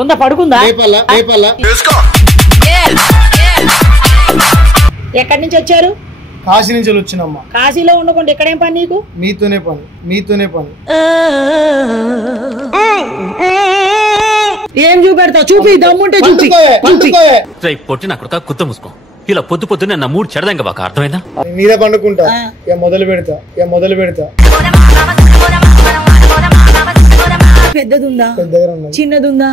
ఉందా పడుకుందా? ఎక్కడి నుంచి వచ్చారు? కాశీ నుంచి వచ్చినమ్మా. కాశీలో ఉండకుండా ఎక్కడేం పని నీకు? మీతోనే పని. ఏం చూపెడతావు? చూపి, దమ్ముంటే చూపి. పొట్టి నా కొడుక కుత్త మూసుకో. ఇలా పొద్దునే నా మూడు చెడదంగా బాగా అర్థమైందా? మీద పండుకుంటా. మొదలు పెడతా. పెద్దదుందా? చిన్నదుందా?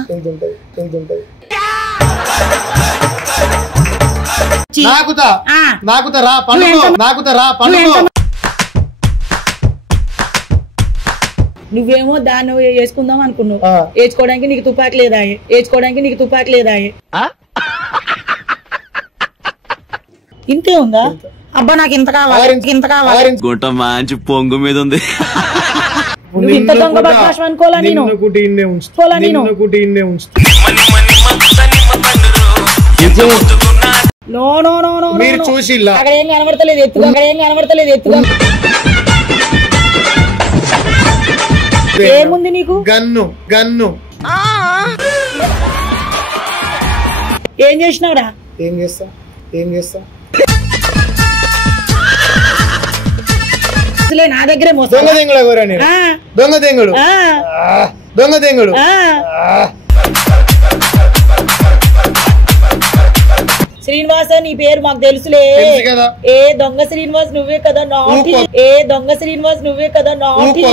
నువ్వేమో దాన్ని వేసుకుందాం అనుకున్నావు. వేసుకోవడానికి నీకు తుపాకి లేదా? ఇంతే ఉందా? అబ్బా నాకు ఇంత కావాలి. గుంట మంచి పొంగు మీద ఉంది. ఇంత దొంగ బద్మాష్ అనుకోలా నేను. మీరు చూసి అక్కడ ఏం కనబడతలేదు. ఎత్తుగా ఏముంది నీకు? గన్ను. ఏం చేసినావురా? ఏం చేస్తా నా దగ్గరే దొంగ శ్రీనివాస నీ పేరు మాకు తెలుసులే. ఏ దొంగ శ్రీనివాస్ నువ్వే కదా? నాటి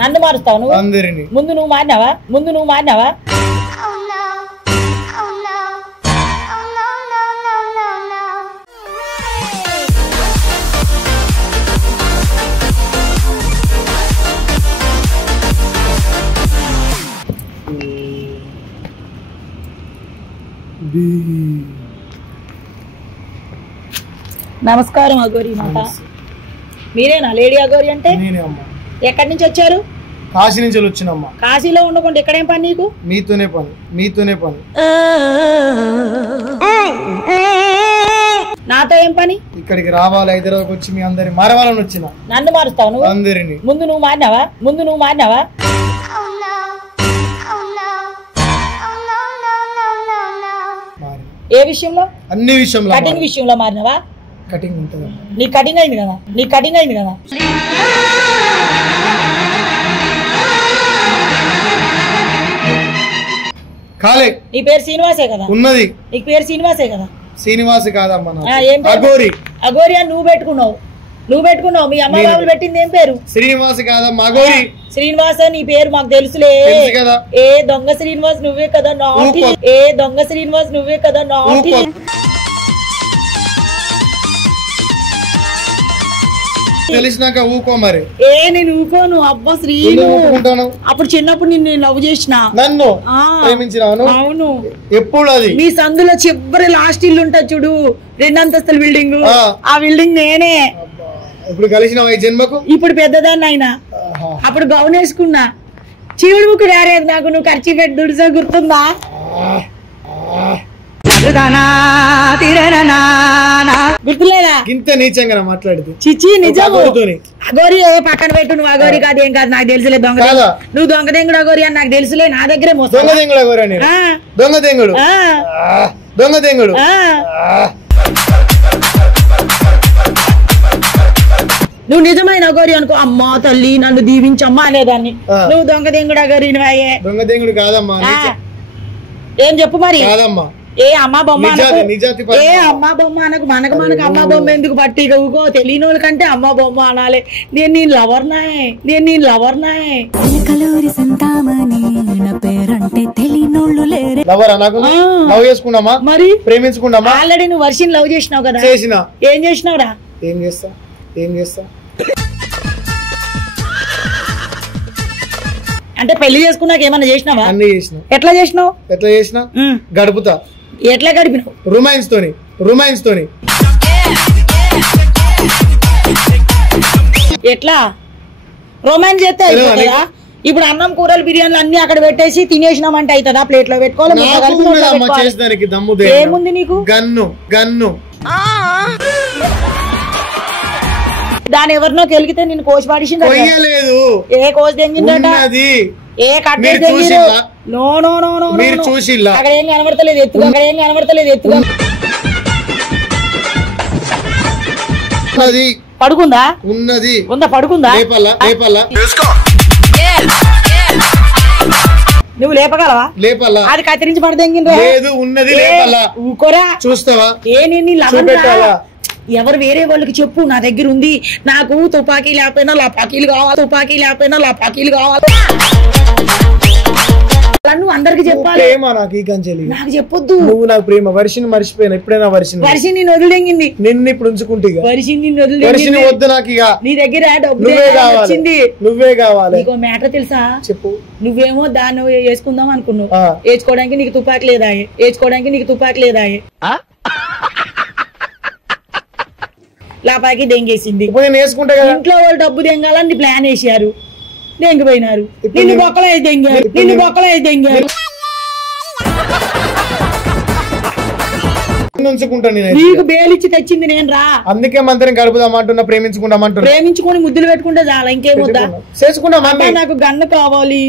నన్ను మారుస్తావు నువ్వు? ముందు నువ్వు మారినావా? నమస్కారం అఘోరి మాత. మీరేనా లేడీ అఘోరి అంటే? ఎక్కడి నుంచి వచ్చారు? కాశీ నుంచి వచ్చినమ్మా. కాశీలో ఉండకుండా ఎక్కడేం పని నీకు? మీతోనే పని. నాతో ఏం పని? ఇక్కడికి రావాలి, హైదరాబాద్ వచ్చి మీ అందరిని మారవాలని వచ్చిన. నన్ను మారుస్తావు నువ్వు? అందరిని. ముందు నువ్వు మారినావా? ఏ విషయంలో? అన్ని విషయంలో. కటింగ్ విషయంలో మారినావా? కటింగ్ ఉంటది. నీ కటింగ్ అయింది కదా? కాలే. నీ పేరు శ్రీనివాసే కదా? ఉన్నది. నీకు పేరు శ్రీనివాసే కదా? శ్రీనివాస్ కాదమ్మా. అఘోరి అని నువ్వు పెట్టుకున్నావు. మీ అమ్మ బాబులు పెట్టింది ఏం పేరు? శ్రీనివాస్ కాదమ్మా, అఘోరి. శ్రీనివాస నీ పేరు మాకు తెలుసులే. ఏ దొంగ శ్రీనివాస్ నువ్వే కదా? నాటి తెలిసినాక ఊకో మరి. నేను ఊకోను. అబ్బా శ్రీను, అప్పుడు చిన్నప్పుడు నిన్ను లవ్ చేసిన. నన్ను ప్రేమించినాను. అవును. ఎప్పుడు? అది మీ సందులో చివరి లాస్ట్ ఇల్లు ఉంటుంది చూడు, 2 అంతస్తుల బిల్డింగ్. ఆ బిల్డింగ్ నేనే. ఇప్పుడు కలిసిన జన్మకు. ఇప్పుడు పెద్దదాన్ని అయినా. అప్పుడు గౌన్ వేసుకున్నా. చీవుడు ముక్కు రారేది నాకు. నువ్వు ఖర్చు పెట్టి దుడిసా గుర్తుందా? గుర్తులేదా? ఇంత నీచంగా మాట్లాడితే చిచ్చి నిజం. అఘోరి పక్కన పెట్టు. నువ్వు అఘోరి కాదు, ఏం కాదు, నాకు తెలుసులే. నువ్వు దొంగదెంగుడు అఘోరి అని నాకు తెలుసులే. నా దగ్గరే దొంగదెంగుడు. నువ్వు నిజమైన అఘోరి అనుకో. అమ్మా తల్లి నన్ను దీవించమ్మా అనేదాన్ని. నువ్వు దొంగదెంగుడు అఘోరి. దొంగదెంగుడు కాదమ్మా. ఏం చెప్పు మరి? కాదమ్మా. ఏ అమ్మా బొమ్మ అనకు. మనకు అమ్మ బొమ్మ ఎందుకు పట్టి ఊకో. తెలియని వాళ్ళ కంటే అమ్మ బొమ్మ అనాలి. నేను లవర్నాయే. మరి ప్రేమించుకున్నామా? ఆల్రెడీ నువ్వు వర్షిని లవ్ చేసినావు కదా? ఏం చేసినావురా? ఏం చేస్తా అంటే పెళ్లి చేసుకున్నాక ఏమన్నా చేసినావా? అన్ని చేసిన. ఎట్లా చేసినా? గడుపుతా. ఎట్లా గడిపినావు? రొమాన్స్ తోని. ఎట్లా రొమాన్స్ చేస్తే అయిపోతుందా? ఇప్పుడు అన్నం కూరలు బిర్యానీలు అన్ని అక్కడ పెట్టేసి తినేసినామంటే అవుతుందా? ప్లేట్ లో పెట్టుకోవాలి. ఏముంది నీకు? గన్ను దాని ఎవరినో కెలిగితే నేను కోసి పడిసింది కొయ్యలేదు ఏ కోసి తెంగిందట ఉన్నది ఏ కట్టే మీరు చూసిల్లా? నో నో నో నో మీరు చూసిల్లా? అక్కడ ఏం కనబడతలేదు ఎత్తుగా అక్కడ ఏం కనబడతలేదు ఎత్తుగా ఉన్నది పడుకుందా ఉన్నది ఉందా పడుకుందా లేపల్లా లేపల్లా నువ్వు లేపగలవా లేపల్లా అది కత్తిరించి పడదెంగింది లేదు ఉన్నది లేపల్లా ఊకోరా చూస్తావా ఏ నేను చూపెట్టాలా? ఎవరు వేరే వాళ్ళకి చెప్పు నా దగ్గర ఉంది నాకు తుపాకీ లేకపోయినా లపాకీలు కావాలి తుపాకీ లేకపోయినా లపాకీలు కావాలి నువ్వు అందరికి చెప్పాలి ప్రేమ నాకు ఈ గంజలి నాకు చెప్పొద్దు నువ్వు నాకు ప్రేమ వర్షిని మర్చిపోయినా ఎప్పుడైనా వర్షి నేను వదిలింగింది నిన్ను ఇప్పుడు ఉంచుకుంటే వర్షి నిన్ను వర్షిని వదిలింగింది వద్దు నాకు ఇక నీ దగ్గర డబ్బు నువ్వే కావాలి వచ్చింది నువ్వే కావాలి నీకు మ్యాటర్ తెలుసా చెప్పు నువ్వేమో దాన్ని వేసుకుందాం అనుకున్నావు ఆ. వేసుకోవడానికి నీకు తుపాకి లేదా వేసుకోవడానికి నీకు తుపాకి లేదా లాపాకి దెంగేసింది ఇప్పుడు నేను వేసుకుంటా కదా ఇంట్లో వాళ్ళు డబ్బు దెంగాలని ప్లాన్ వేసారు దెంగిపోయినారు ఇప్పుడు నిన్ను నేను- బొక్కలు వేసి దెంగారు ఇప్పుడు నిన్ను నేను- బొక్కలు వేసి దెంగారు నిన్ను ఉంచుకుంటా నేను నీకు బేలిచ్చి తెచ్చింది నేను రా అందుకే మంత్రం గడుపుదామంటున్నా ప్రేమించుకుంటామంటున్నా ప్రేమించుకొని ముద్దులు పెట్టుకుంటే చాలా ఇంకేమొద్దా చేసుకుంటాం నాకు గన్ను కావాలి